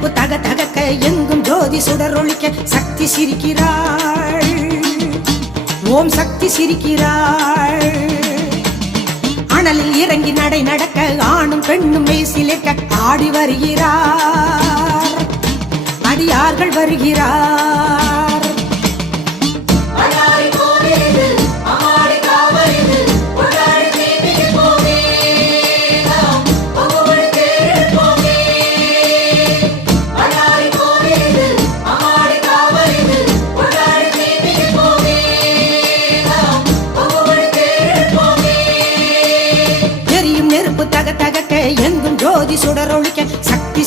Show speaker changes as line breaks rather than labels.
நெருப்பு தக தகக்க எங்கும் ஜோதி சுடர் ஒழிக்க சக்தி சிரிக்கிறாள். ஓம் சக்தி சிரிக்கிறாள். அனலில் இறங்கி நடை நடக்க ஆணும் பெண்ணும் மேசிலேக்க ஆடி வருகிறார். அடியார்கள் வருகிறார். நெருப்பு தக தகக்க எங்கும் ஜோதி சுடரொழிக்க சக்தி